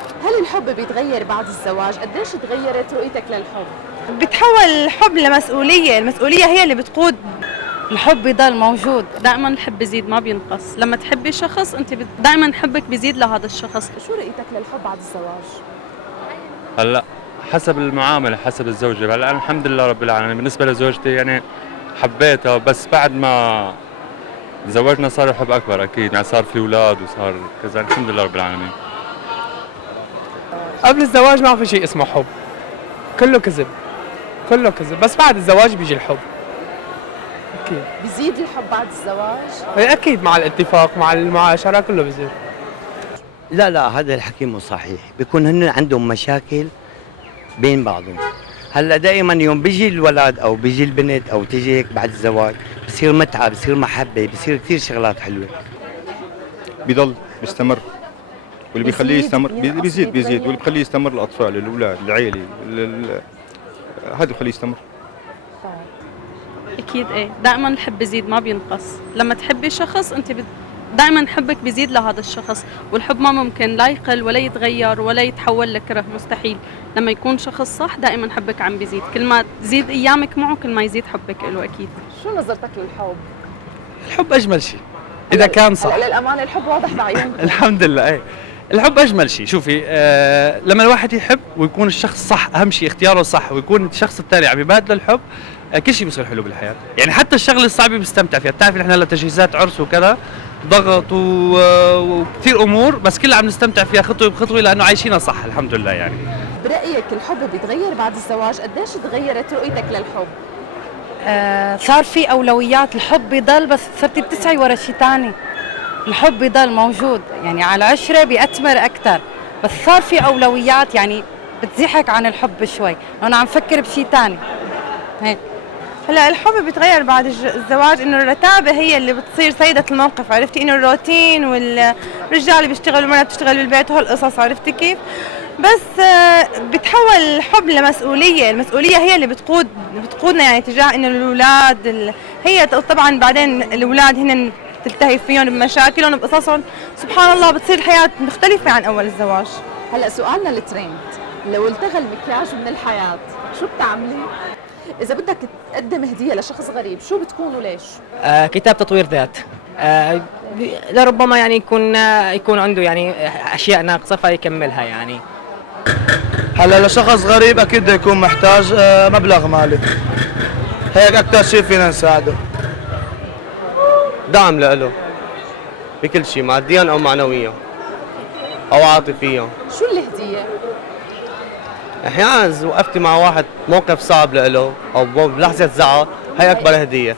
هل الحب بيتغير بعد الزواج؟ قديش تغيرت رؤيتك للحب؟ بتحول الحب لمسؤولية، المسؤولية هي اللي بتقود. الحب بيضل موجود. دائما الحب بيزيد ما بينقص. لما تحبي شخص انت دائما حبك بيزيد لهذا الشخص. شو رؤيتك للحب بعد الزواج؟ هلا حسب المعامله، حسب الزوجه. هلا أنا الحمد لله رب العالمين بالنسبه لزوجتي يعني حبيتها، بس بعد ما تزوجنا صار الحب اكبر اكيد، يعني صار في اولاد وصار كذا. الحمد لله رب العالمين. قبل الزواج ما في شيء اسمه حب، كله كذب، كله كذب، بس بعد الزواج بيجي الحب. اكيد بيزيد الحب بعد الزواج؟ اكيد مع الاتفاق مع المعاشره كله بيزيد. لا هذا الحكي مو صحيح، بيكون هن عندهم مشاكل بين بعضهم. هلا دائما يوم بيجي الولد او بيجي البنت او تيجي هيك بعد الزواج بصير متعه، بصير محبه، بصير كثير شغلات حلوه. بيضل بيستمر، واللي بيخليه يستمر يعني بيزيد واللي بيخليه يستمر الاطفال، الاولاد، العيله، هذا بيخليه يستمر. اكيد ايه، دائما الحب بيزيد ما بينقص. لما تحبي شخص انت دائما حبك بيزيد لهذا الشخص، والحب ما ممكن لا يقل ولا يتغير ولا يتحول لكره، مستحيل. لما يكون شخص صح دائما حبك عم بيزيد، كل ما تزيد ايامك معه كل ما يزيد حبك له اكيد. شو نظرتك للحب؟ الحب اجمل شيء اذا كان صح. هلا للامانه الحب واضح بعيونكم. الحمد لله. ايه الحب اجمل شيء. شوفي لما الواحد يحب ويكون الشخص صح، اهم شيء اختياره صح، ويكون الشخص الثاني عم يبادله الحب، كل شيء بيصير حلو بالحياه. يعني حتى الشغله الصعبه بيستمتع فيها. بتعرفي نحن هلا تجهيزات عرس وكذا ضغط وكثير امور، بس كلها عم نستمتع فيها خطوه بخطوه لانه عايشينها صح الحمد لله. يعني برايك الحب بيتغير بعد الزواج؟ قديش تغيرت رؤيتك للحب؟ صار في أولويات. الحب بيضل، بس صرتي بتسعي ورا شيء تاني. الحب بيضل موجود، يعني على العشرة بيأتمر أكتر، بس صار في أولويات يعني بتزيحك عن الحب شوي. أنا عم فكر بشيء تاني هيك. هلا الحب بيتغير بعد الزواج، انه الرتابه هي اللي بتصير سيده الموقف. عرفتي انه الروتين والرجال بيشتغل والمراه بتشتغل بالبيت وهالقصص، عرفتي كيف؟ بس بتحول الحب لمسؤوليه. المسؤوليه هي اللي بتقودنا يعني تجاه انه الاولاد هي طبعا بعدين الاولاد هن تلتهي فيهم بمشاكلهم بقصصهم. سبحان الله بتصير الحياه مختلفه عن اول الزواج. هلا سؤالنا الترند، لو التغى المكياج من الحياه شو بتعملي؟ إذا بدك تقدم هدية لشخص غريب شو بتكون وليش؟ كتاب تطوير ذات. لربما يعني يكون عنده يعني أشياء ناقصة فيكملها يعني. هلا لشخص غريب أكيد بده يكون محتاج مبلغ مالي، هيك أكثر شيء فينا نساعده. دعم له بكل شيء، ماديا أو معنويا أو عاطفيا. شو الهدية؟ احيانا وقفتي مع واحد موقف صعب له او بلحظه زعل، هي اكبر هديه.